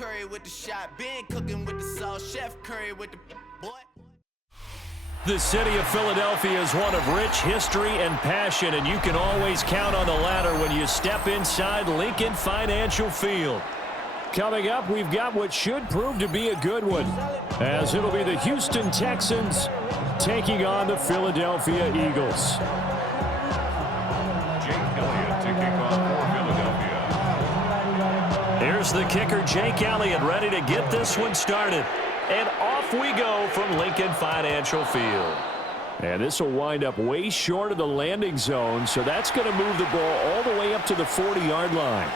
Curry with the shot, been cooking with the sauce, Chef Curry with the boy. The city of Philadelphia is one of rich history and passion, and you can always count on the latter when you step inside Lincoln Financial Field. Coming up, we've got what should prove to be a good one, as it'll be the Houston Texans taking on the Philadelphia Eagles. Jake Elliott to kick off for Philadelphia. Here's the kicker, Jake Elliott, ready to get this one started. And off we go from Lincoln Financial Field. And this will wind up way short of the landing zone, so that's going to move the ball all the way up to the 40-yard line.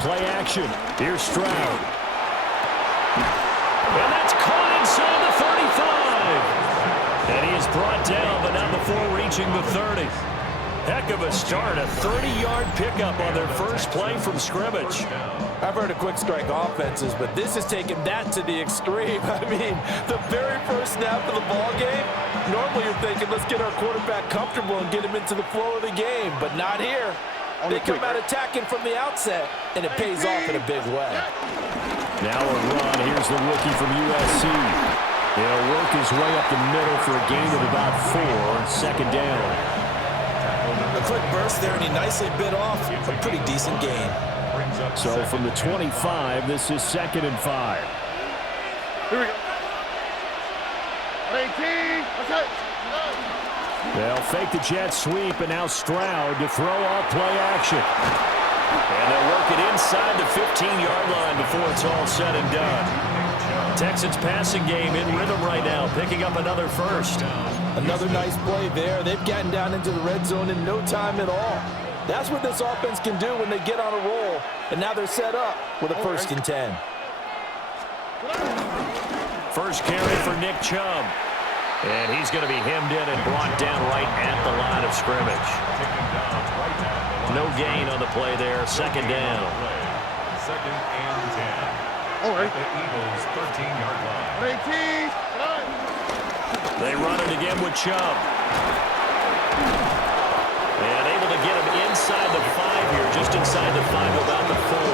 Play action. Here's Stroud. And that's caught inside the 35. And he is brought down, but not before reaching the 30. Heck of a start. A 30-yard pickup on their first play from scrimmage. I've heard of quick strike offenses, but this is taking that to the extreme. I mean, the very first snap of the ball game, normally you're thinking, let's get our quarterback comfortable and get him into the flow of the game, but not here. They come out attacking from the outset, and it pays off in a big way. Now a run. Here's the rookie from USC. He'll work his way up the middle for a gain of about 4. Second down. A quick burst there, and he nicely bit off a pretty decent gain. So from the 25, this is 2nd and 5. Here we go. 18. Okay. They'll fake the jet sweep, and now Stroud to throw off play action. And they'll work it inside the 15-yard line before it's all said and done. Texans passing game in rhythm right now, picking up another first. Another nice play there. They've gotten down into the red zone in no time at all. That's what this offense can do when they get on a roll. And now they're set up with a 1st and 10. First carry for Nick Chubb. And he's going to be hemmed in and brought down right at the line of scrimmage. No gain on the play there. 2nd down. 2nd and 10. All right. The Eagles' 13-yard line. 18. They run it again with Chubb. And able to get him inside the 5 here, just inside the 5, about the 4.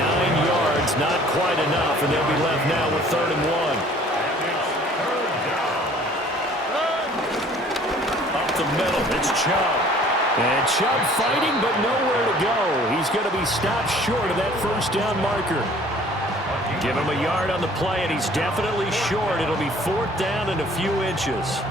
9 yards, not quite enough, and they'll be left now with 3rd and 1. Up the middle, it's Chubb. And Chubb fighting, but nowhere to go. He's going to be stopped short of that 1st down marker. Give him a yard on the play, and he's definitely short. It'll be 4th down and a few inches.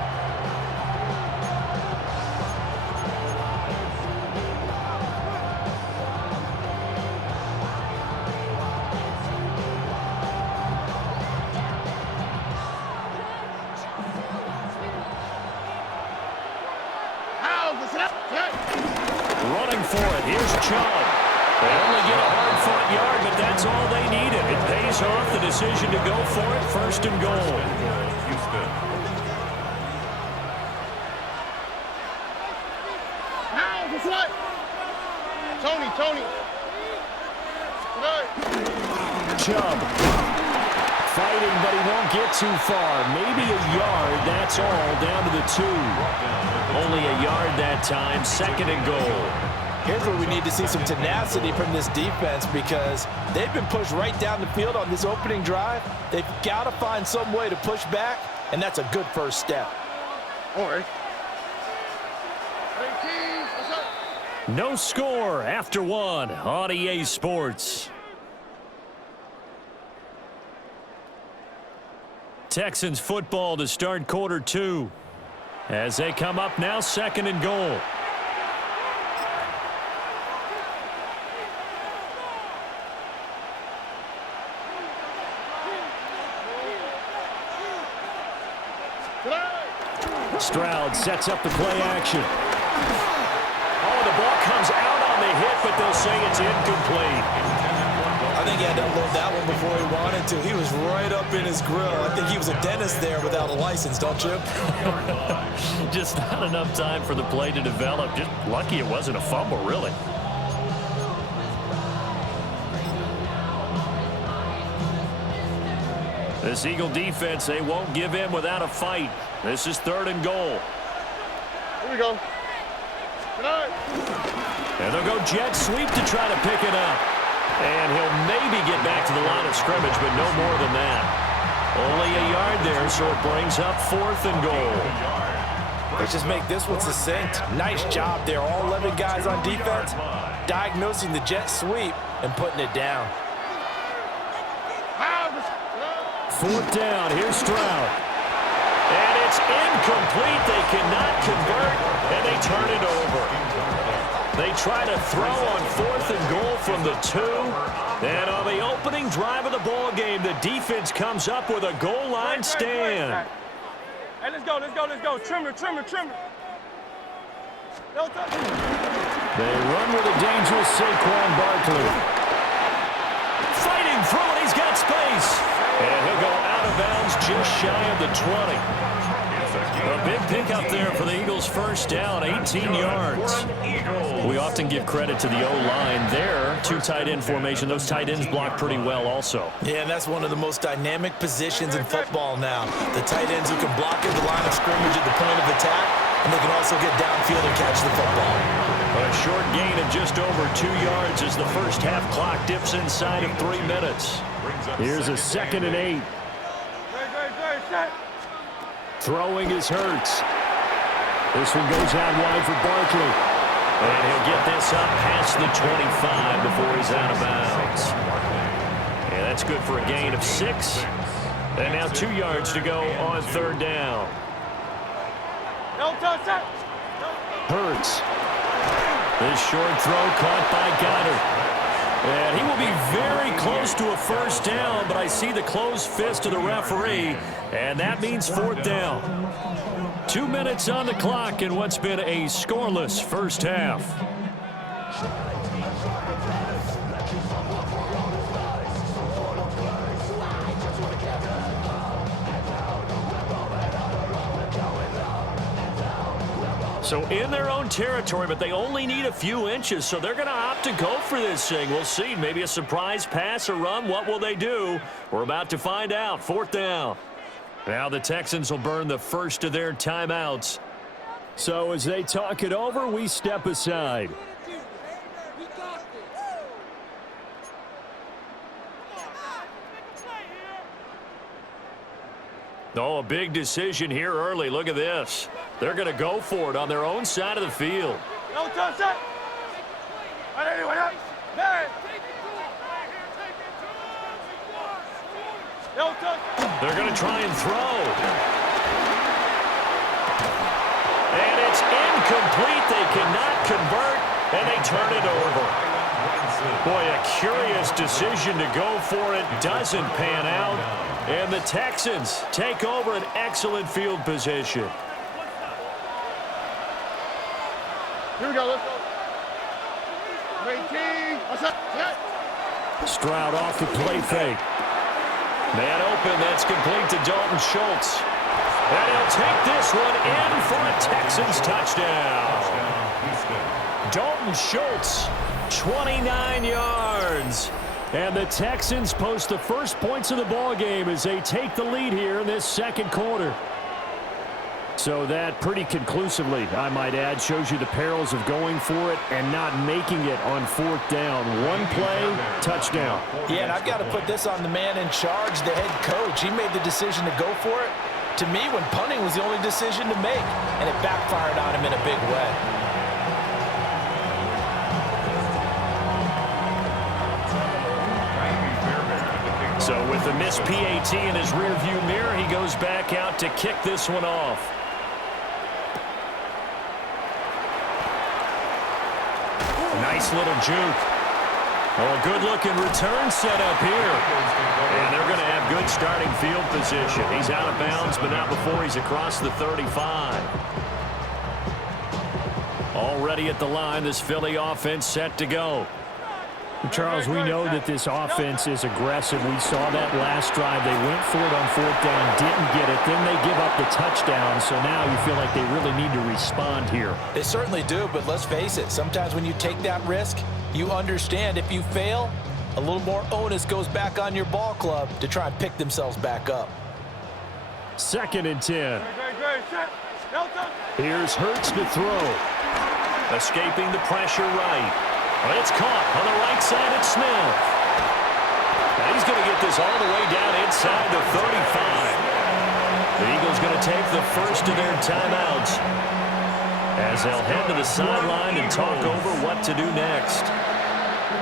Running for it. Here's Chubb. They only get a hard-fought yard, but that's all they needed. It pays off the decision to go for it. 1st and goal. Houston. Tony. Chubb. Fighting, but he won't get too far. Maybe a yard. That's all. Down to the 2. Only a yard that time. 2nd and goal. Here's where we need to see some tenacity from this defense because they've been pushed right down the field on this opening drive. They've got to find some way to push back, and that's a good first step. All right. 18. No score after 1 on EA Sports. Texans football to start quarter 2. As they come up now, 2nd and goal. Stroud sets up the play action. Oh, the ball comes out on the hit, but they'll say it's incomplete. I think he had to unload that one before he wanted to. He was right up in his grill. I think he was a dentist there without a license, don't you? Just not enough time for the play to develop. Just lucky it wasn't a fumble, really. This Eagle defense, they won't give in without a fight. This is 3rd and goal. Here we go. Good night. And they'll go jet sweep to try to pick it up. And he'll maybe get back to the line of scrimmage, but no more than that. Only a yard there, so it brings up 4th and goal. Let's just make this one succinct. Nice job there. All 11 guys on defense diagnosing the jet sweep and putting it down. 4th down. Here's Stroud. And it's incomplete. They cannot convert, and they turn it over. They try to throw on 4th and goal from the 2. And on the opening drive of the ball game, the defense comes up with a goal line stand. Hey, let's go, let's go, let's go. Trimmer. No touch. They run with a dangerous Saquon Barkley. Fighting through it, he's got space. And he'll go out of bounds just shy of the 20. A big pickup there for the Eagles' first down, 18 yards. We often give credit to the O-line there. 2 tight end formation. Those tight ends block pretty well also. Yeah, and that's one of the most dynamic positions in football now. The tight ends who can block at the line of scrimmage at the point of attack, and they can also get downfield and catch the football. A short gain of just over 2 yards as the first half clock dips inside of 3 minutes. Here's a 2nd and 8. Set. Throwing is Hurts. This one goes out wide for Barkley. And he'll get this up past the 25 before he's out of bounds. And that's good for a gain of 6. And now 2 yards to go on 3rd down. No touch, set. Hurts. This short throw caught by Goddard. And he will be very close to a first down, but I see the closed fist of the referee, and that means 4th down. 2 minutes on the clock in what's been a scoreless first half. So in their own territory, but they only need a few inches, so they're going to opt to go for this thing. We'll see. Maybe a surprise pass or run. What will they do? We're about to find out. 4th down. Now the Texans will burn the first of their timeouts. So as they talk it over, we step aside. Oh, a big decision here early. Look at this. They're going to go for it on their own side of the field. No touch, set. No touch. They're going to try and throw. And it's incomplete. They cannot convert, and they turn it over. Boy, a curious decision to go for it. Doesn't pan out. And the Texans take over an excellent field position. Here we go, let's go. 18. Stroud off the play fake. Man open, that's complete to Dalton Schultz. And he'll take this one in for a Texans touchdown. Dalton Schultz, 29 yards. And the Texans post the first points of the ball game as they take the lead here in this 2nd quarter. So that pretty conclusively, I might add, shows you the perils of going for it and not making it on 4th down. One play, touchdown. Yeah, and I've got to put this on the man in charge, the head coach. He made the decision to go for it. To me, when punting was the only decision to make, and it backfired on him in a big way. So with the missed PAT in his rearview mirror, he goes back out to kick this one off. Nice little juke. Oh, good-looking return set up here. And they're going to have good starting field position. He's out of bounds, but not before he's across the 35. Already at the line, this Philly offense set to go. Charles, we know that this offense is aggressive. We saw that last drive. They went for it on 4th down, didn't get it. Then they give up the touchdown. So now you feel like they really need to respond here. They certainly do, but let's face it. Sometimes when you take that risk, you understand if you fail, A little more onus goes back on your ball club to try and pick themselves back up. 2nd and 10. Here's Hurts to throw. Escaping the pressure right. Well, it's caught on the right side at Smith. Now he's going to get this all the way down inside the 35. The Eagles going to take the first of their timeouts as they'll head to the sideline and talk over what to do next.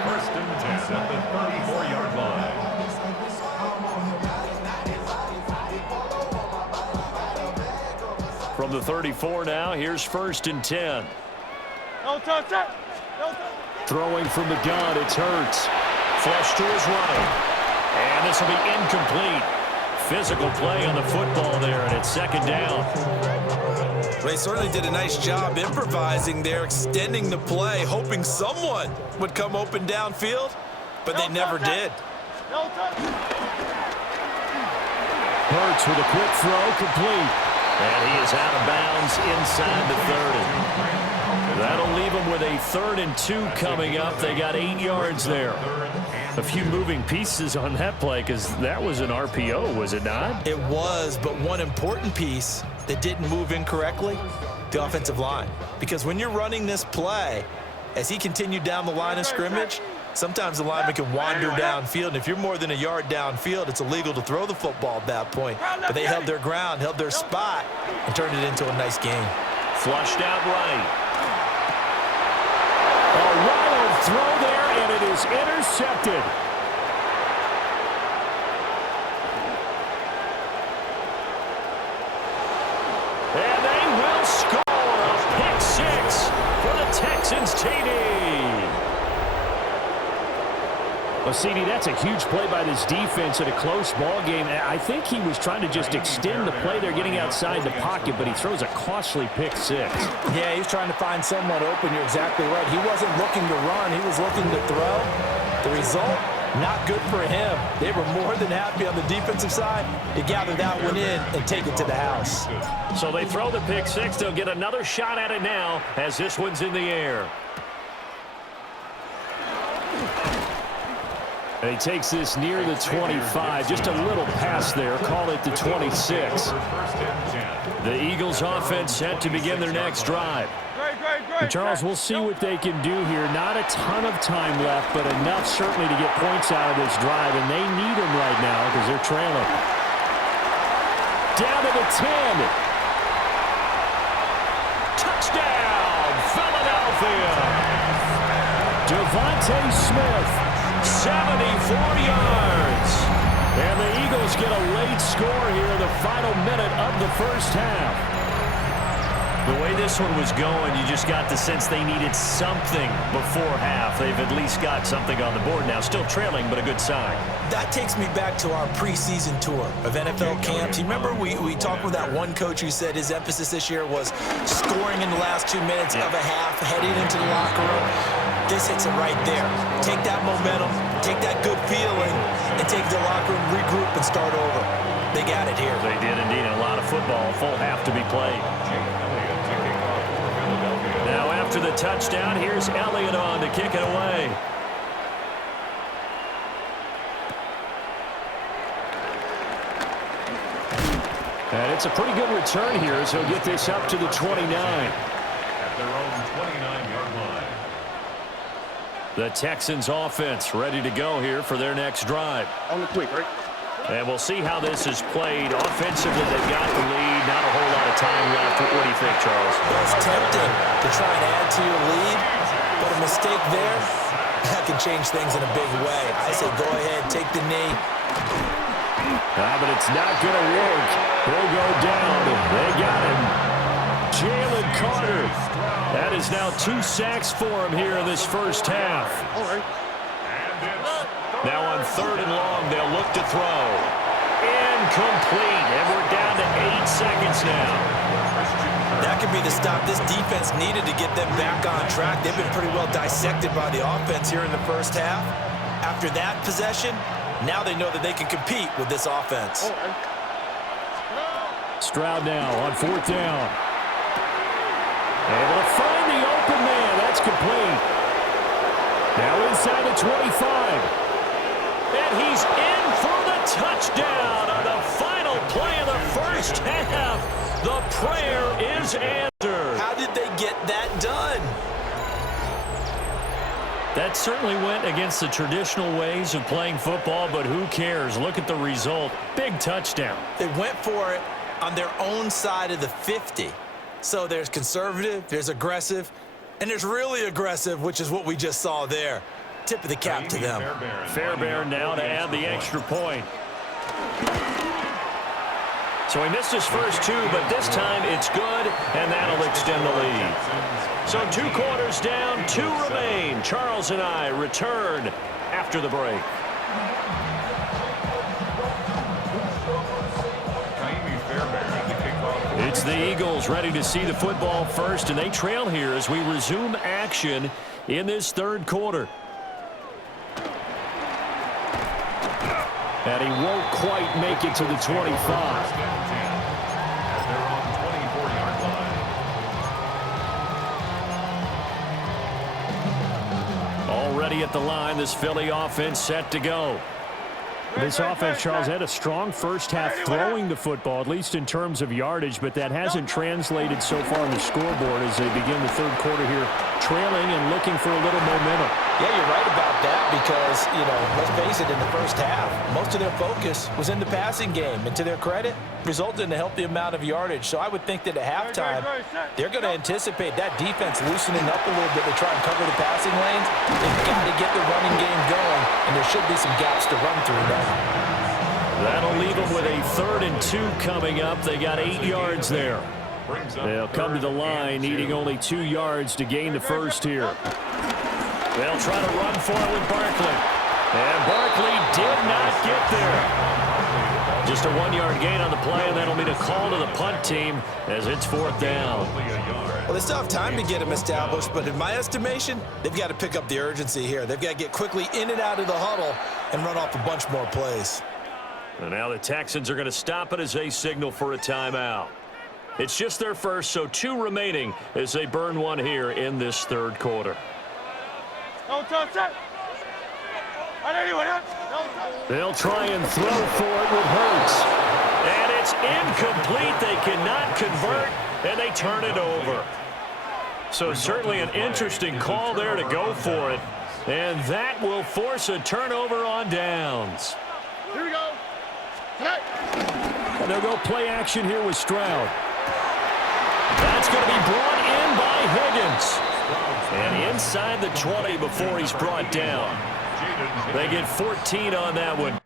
1st and 10 at the 34-yard line. From the 34 now, here's 1st and 10. Throwing from the gun, it's Hurts. Flush to his right. And this will be incomplete. Physical play on the football there, and it's 2nd down. They certainly did a nice job improvising there, extending the play, hoping someone would come open downfield, but they never did. Hurts with a quick throw, complete. And he is out of bounds inside the 30. That'll leave them with a 3rd and 2 coming up. They got 8 yards there. A few moving pieces on that play because that was an RPO, was it not? It was, but one important piece that didn't move incorrectly, the offensive line. Because when you're running this play, as he continued down the line of scrimmage, sometimes the lineman can wander downfield, and if you're more than a yard downfield, it's illegal to throw the football at that point. But they held their ground, held their spot, and turned it into a nice game. Flushed out right. A wild throw there, and it is intercepted. And they will score a pick 6 for the Texans TD. Well, CD, that's a huge play by this defense in a close ball game. I think he was trying to just extend the play. They're getting outside the pocket, but he throws a costly pick 6. Yeah, he's trying to find someone open. You're exactly right. He wasn't looking to run. He was looking to throw. The result, not good for him. They were more than happy on the defensive side to gather that one in and take it to the house. So they throw the pick 6. They'll get another shot at it now as this one's in the air. And he takes this near the 25, just a little pass there, call it the 26. The Eagles offense set to begin their next drive. And Charles, we'll see what they can do here. Not a ton of time left, but enough certainly to get points out of this drive, and they need them right now because they're trailing. Down to the 10. Touchdown, Philadelphia. Devontae Smith. 74 yards. And the Eagles get a late score here in the final minute of the first half. The way this one was going, you just got the sense they needed something before half. They've at least got something on the board now. Still trailing, but a good sign. That takes me back to our preseason tour of NFL camps. You remember we talked with that one coach who said his emphasis this year was scoring in the last 2 minutes of a half, heading into the locker room. This hits it right there. Take that momentum, take that good feeling, and take the locker room, regroup, and start over. They got it here. They did indeed. A lot of football, full half to be played. Now after the touchdown, here's Elliott on to kick it away. And it's a pretty good return here as he'll get this up to the 29. At their own 29-yard line. The Texans offense ready to go here for their next drive. On the quick, right? And we'll see how this is played. Offensively, they've got the lead. Not a whole lot of time left. What do you think, Charles? Well, it's tempting to try and add to your lead, but a mistake there, that can change things in a big way. I say go ahead, take the knee. But it's not going to work. He'll go down. They got him. Jalen Carter. That is now 2 sacks for him here in this first half. All right. Now on 3rd and long, they'll look to throw. Incomplete. And we're down to 8 seconds now. That could be the stop this defense needed to get them back on track. They've been pretty well dissected by the offense here in the first half. After that possession, now they know that they can compete with this offense. All right. Stroud now on 4th down. Able to find the open man. That's complete. Now inside the 25. And he's in for the touchdown on the final play of the first half. The prayer is answered. How did they get that done? That certainly went against the traditional ways of playing football, but who cares? Look at the result. Big touchdown. They went for it on their own side of the 50. So there's conservative, there's aggressive, and there's really aggressive, which is what we just saw there. Tip of the cap to them. Fairbairn now to add the extra point. So he missed his first two, but this time it's good, and that'll extend the lead. So 2 quarters down, 2 remain. Charles and I return after the break. It's the Eagles ready to see the football first, and they trail here as we resume action in this third quarter. And he won't quite make it to the 25. Already at the line, this Philly offense set to go. This offense, Charles, had a strong first half throwing the football, at least in terms of yardage, but that hasn't translated so far on the scoreboard as they begin the third quarter here, trailing and looking for a little momentum. Yeah, you're right about that because, let's face it, in the first half, most of their focus was in the passing game. And to their credit, resulted in a healthy amount of yardage. So I would think that at halftime, they're going to anticipate that defense loosening up a little bit to try and cover the passing lanes. They've got to get the running game going, and there should be some gaps to run through now. That'll leave them with a 3rd and 2 coming up. They got 8 yards there. They'll come to the line, needing only 2 yards to gain the first here. They'll try to run for it with Barkley. And Barkley did not get there. Just a 1-yard gain on the play, and that'll mean a call to the punt team as it's 4th down. Well, they still have time to get them established, but in my estimation, they've got to pick up the urgency here. They've got to get quickly in and out of the huddle and run off a bunch more plays. And now the Texans are going to stop it as they signal for a timeout. It's just their first, so 2 remaining as they burn one here in this third quarter. They'll try and throw for it with Hurts. And it's incomplete. They cannot convert, and they turn it over. So certainly an interesting call there to go for it. And that will force a turnover on downs. Here we go. And they'll go play action here with Stroud. That's going to be brought in by Higgins. And inside the 20 before he's brought down. They get 14 on that one.